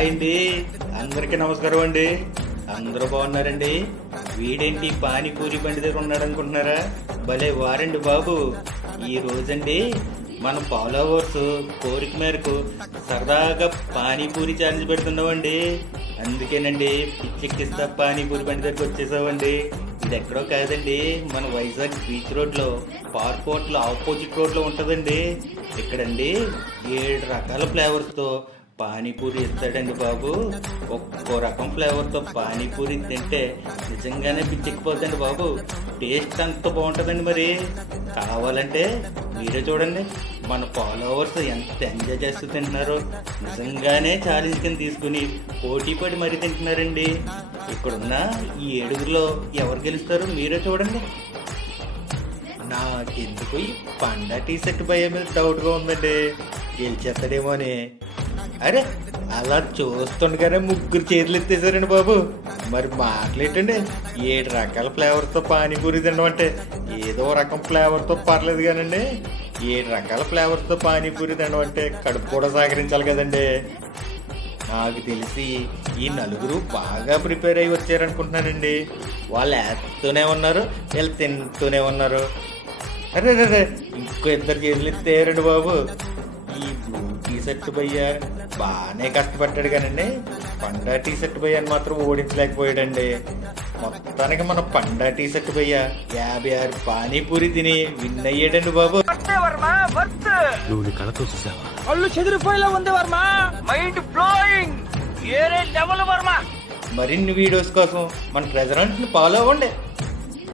Hi అండి, అందరికీ నమస్కారం అండి. అందరూ బాగున్నారండి. వీడేంటి పానీపూరి బండి దగ్గర ఉన్నాడు అనుకుంటున్నారా? భలే వారండి బాబు. ఈ రోజండి మన ఫాలోవర్స్ కోరిక మేరకు సరదాగా పానీపూరి ఛాలెంజ్ పెడుతున్నామండి. అందుకేనండి పిచ్చెక్కిస్తా పానీపూరి బండి దగ్గరికి వచ్చేసామండి. ఇది ఎక్కడో కాదండి, మన వైజాగ్ బీచ్ రోడ్లో పార్క్ హోటల్ ఆపోజిట్ రోడ్లో ఉంటుందండి. ఇక్కడండి 7 రకాల ఫ్లేవర్స్తో పానీపూరి ఇస్తాడండి బాబు. ఒక్కో రకం ఫ్లేవర్తో పానీపూరి తింటే నిజంగానే పిచ్చెక్కిపోద్దండి బాబు. టేస్ట్ అంత బాగుంటుందండి. మరి కావాలంటే మీరే చూడండి, మన ఫాలోవర్స్ ఎంత ఎంజాయ్ చేస్తూ తింటున్నారో. నిజంగానే ఛాలెంజ్ కింద తీసుకుని పోటీ పడి మరీ తింటున్నారండి. ఇక్కడున్న ఈ 7గురిలో ఎవరు గెలుస్తారో మీరే చూడండి. నాకెందుకు ఈ పండా టీ షర్ట్ భయం మీద డౌట్గా ఉందండి, గెలిచేస్తాడేమో అని. అరే అలా చూస్తుండగానే 3 చేతులు ఎత్తేసారండి బాబు. మరి మాట్లాడండి, 7 రకాల ఫ్లేవర్తో పానీపూరి తినడం అంటే ఏదో రకం ఫ్లేవర్తో పర్లేదు కానండి, 7 రకాల ఫ్లేవర్తో పానీపూరి తినడం అంటే కడుపు కూడా సహకరించాలి కదండి. నాకు తెలిసి ఈ 4 బాగా ప్రిపేర్ అయ్యి వచ్చారనుకుంటున్నానండి. వాళ్ళు వేస్తూనే ఉన్నారు, వీళ్ళు తింటూనే ఉన్నారు. అరే రే, ఇంకో 2 చేతులు ఎత్తేయారండి బాబు. ఈ బ్లూ టీ షర్ట్ భయ్య బాగానే కష్టపడ్డాడు కానండి, పండా టీ షర్ట్ భయ్యని మాత్రం ఓడించలేకపోయాడండి. మొత్తానికి మన పండా టీ షర్ట్ భయ్య 56 పానీపూరి తిని విన్ అయ్యాడండి బాబు. కళ్ళు చెదిరిపోయేలా ఉంది వర్మ, మైండ్ బ్లోయింగ్, ఏరే లెవెల్ వర్మ. మరిన్ని వీడియోస్ కోసం మన ట్రెజర్ హంట్ని ఫాలో అవ్వండి.